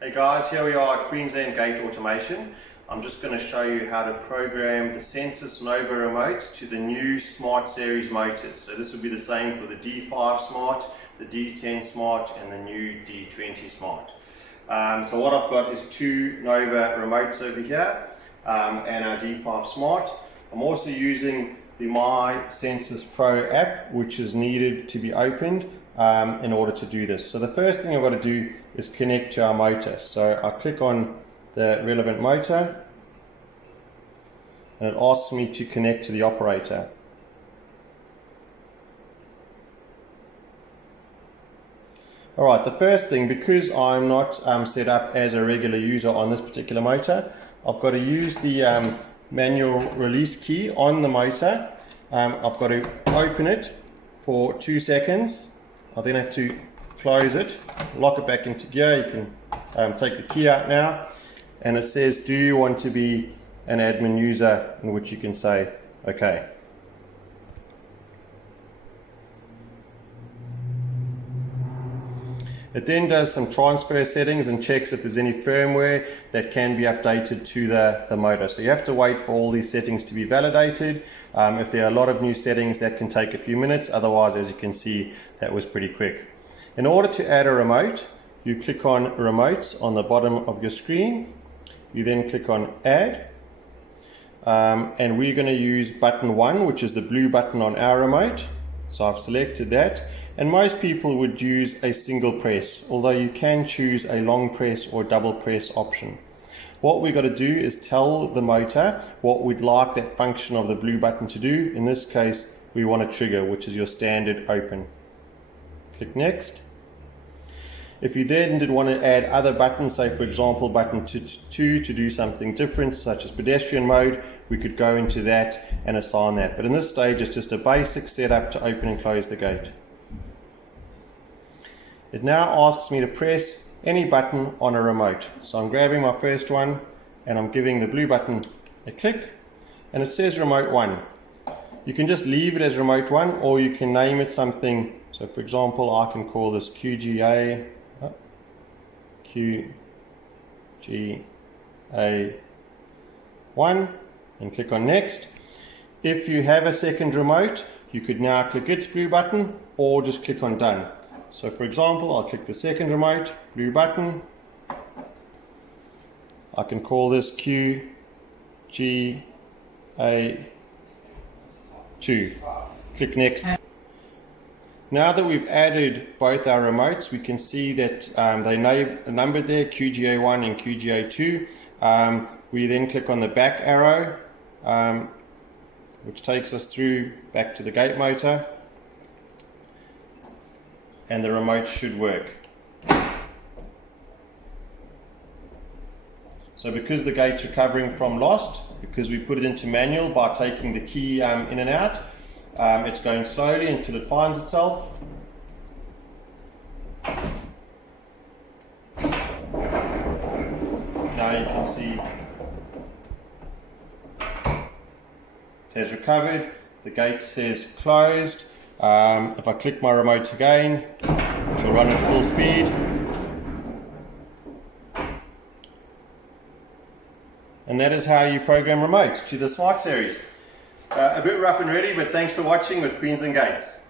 Hey guys, here we are at Queensland Gate Automation. I'm just going to show you how to program the Centsys Nova remotes to the new Smart Series motors. So this will be the same for the D5 Smart, the D10 Smart and the new D20 Smart. So what I've got is two Nova remotes over here and our D5 Smart. I'm also using the MyCentsysPro app, which is needed to be opened in order to do this. So the first thing I've got to do is connect to our motor. So I click on the relevant motor and it asks me to connect to the operator. Alright, the first thing, because I'm not set up as a regular user on this particular motor, I've got to use the manual release key on the motor. I've got to open it for 2 seconds. I then have to close it, lock it back into gear. You can take the key out now, and it says, do you want to be an admin user, in which you can say okay. It then does some transfer settings and checks if there's any firmware that can be updated to the motor. So you have to wait for all these settings to be validated. If there are a lot of new settings, that can take a few minutes. Otherwise, as you can see, that was pretty quick. In order to add a remote, you click on remotes on the bottom of your screen. You then click on add. And we're going to use button 1, which is the blue button on our remote. So I've selected that. And most people would use a single press, although you can choose a long press or double press option. What we've got to do is tell the motor what we'd like that function of the blue button to do. In this case, we want a trigger, which is your standard open. Click next. If you then did want to add other buttons, say for example button 2 to do something different, such as pedestrian mode, we could go into that and assign that. But in this stage, it's just a basic setup to open and close the gate. It now asks me to press any button on a remote. So I'm grabbing my first one and I'm giving the blue button a click, and it says remote 1. You can just leave it as remote 1, or you can name it something. So for example, I can call this QGA1 and click on next. If you have a second remote, you could now click its blue button or just click on done. So for example, I'll click the second remote, blue button. I can call this QGA2. Click next. Now that we've added both our remotes, we can see that they numbered there, QGA1 and QGA2. We then click on the back arrow, which takes us through back to the gate motor, and the remote should work. So because the gate's recovering from lost, because we put it into manual by taking the key in and out, it's going slowly until it finds itself. Now you can see it has recovered. The gate says closed. If I click my remote again, it will run at full speed. And that is how you program remotes to the Smart Series. A bit rough and ready, but thanks for watching with Queensland Gates.